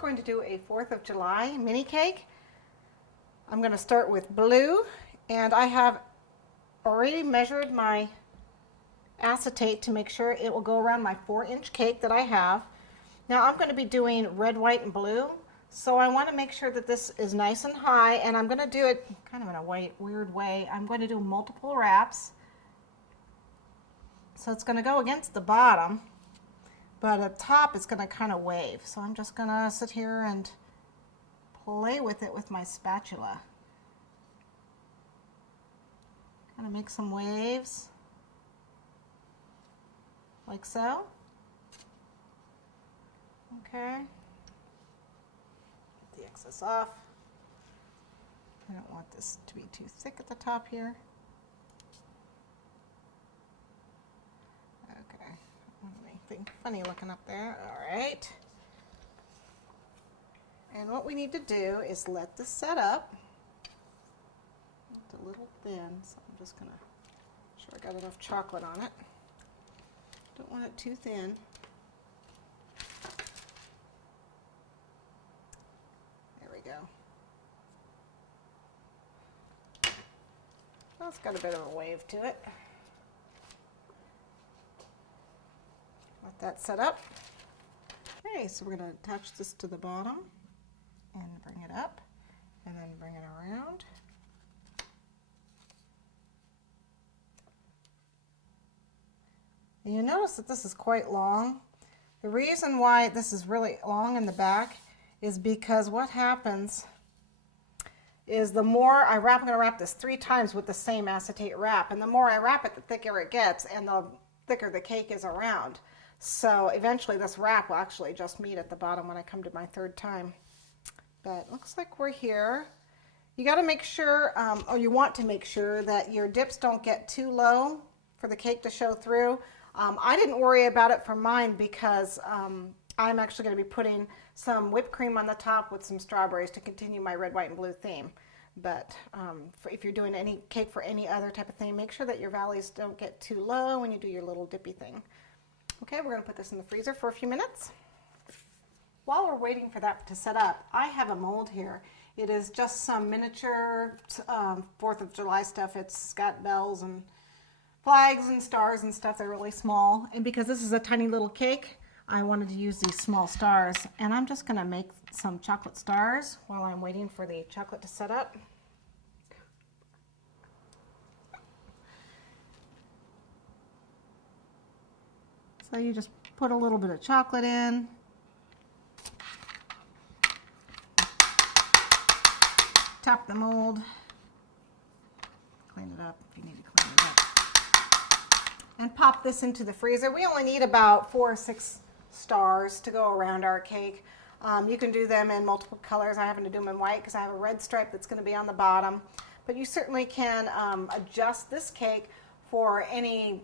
going to do a 4th of July mini cake. I'm going to start with blue, and I have already measured my acetate to make sure it will go around my 4-inch cake that I have. Now I'm going to be doing red, white, and blue, so I want to make sure that this is nice and high, and I'm going to do it kind of in a weird way. I'm going to do multiple wraps, so it's going to go against the bottom, but at the top it's going to kind of wave. So I'm just going to sit here and play with it with my spatula. Kind of make some waves, like so. Okay. Get the excess off. I don't want this to be too thick at the top here. Okay. I don't want anything funny looking up there. All right. And what we need to do is let this set up. It's a little thin, so I'm just going to make sure I got enough chocolate on it. Don't want it too thin. Go. Well, it's got a bit of a wave to it. Let that set up. Okay, so we're going to attach this to the bottom and bring it up and then bring it around. And you notice that this is quite long. The reason why this is really long in the back is because what happens is the more I wrap, I'm going to wrap this 3 times with the same acetate wrap, and the more I wrap it, the thicker it gets, and the thicker the cake is around. So eventually this wrap will actually just meet at the bottom when I come to my 3rd time. But looks like we're here. You got to make sure, or you want to make sure that your dips don't get too low for the cake to show through. I didn't worry about it for mine because I'm actually going to be putting some whipped cream on the top with some strawberries to continue my red, white, and blue theme. But if you're doing any cake for any other type of thing, make sure that your valleys don't get too low when you do your little dippy thing. Okay, we're going to put this in the freezer for a few minutes. While we're waiting for that to set up, I have a mold here. It is just some miniature 4th of July stuff. It's got bells and flags and stars and stuff. They're really small. And because this is a tiny little cake, I wanted to use these small stars, and I'm just going to make some chocolate stars while I'm waiting for the chocolate to set up. So you just put a little bit of chocolate in. Tap the mold. Clean it up if you need to clean it up. And pop this into the freezer. We only need about 4 or 6 stars to go around our cake. You can do them in multiple colors. I happen to do them in white because I have a red stripe that's going to be on the bottom. But you certainly can adjust this cake for any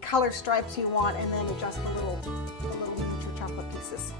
color stripes you want, and then adjust the little miniature chocolate pieces.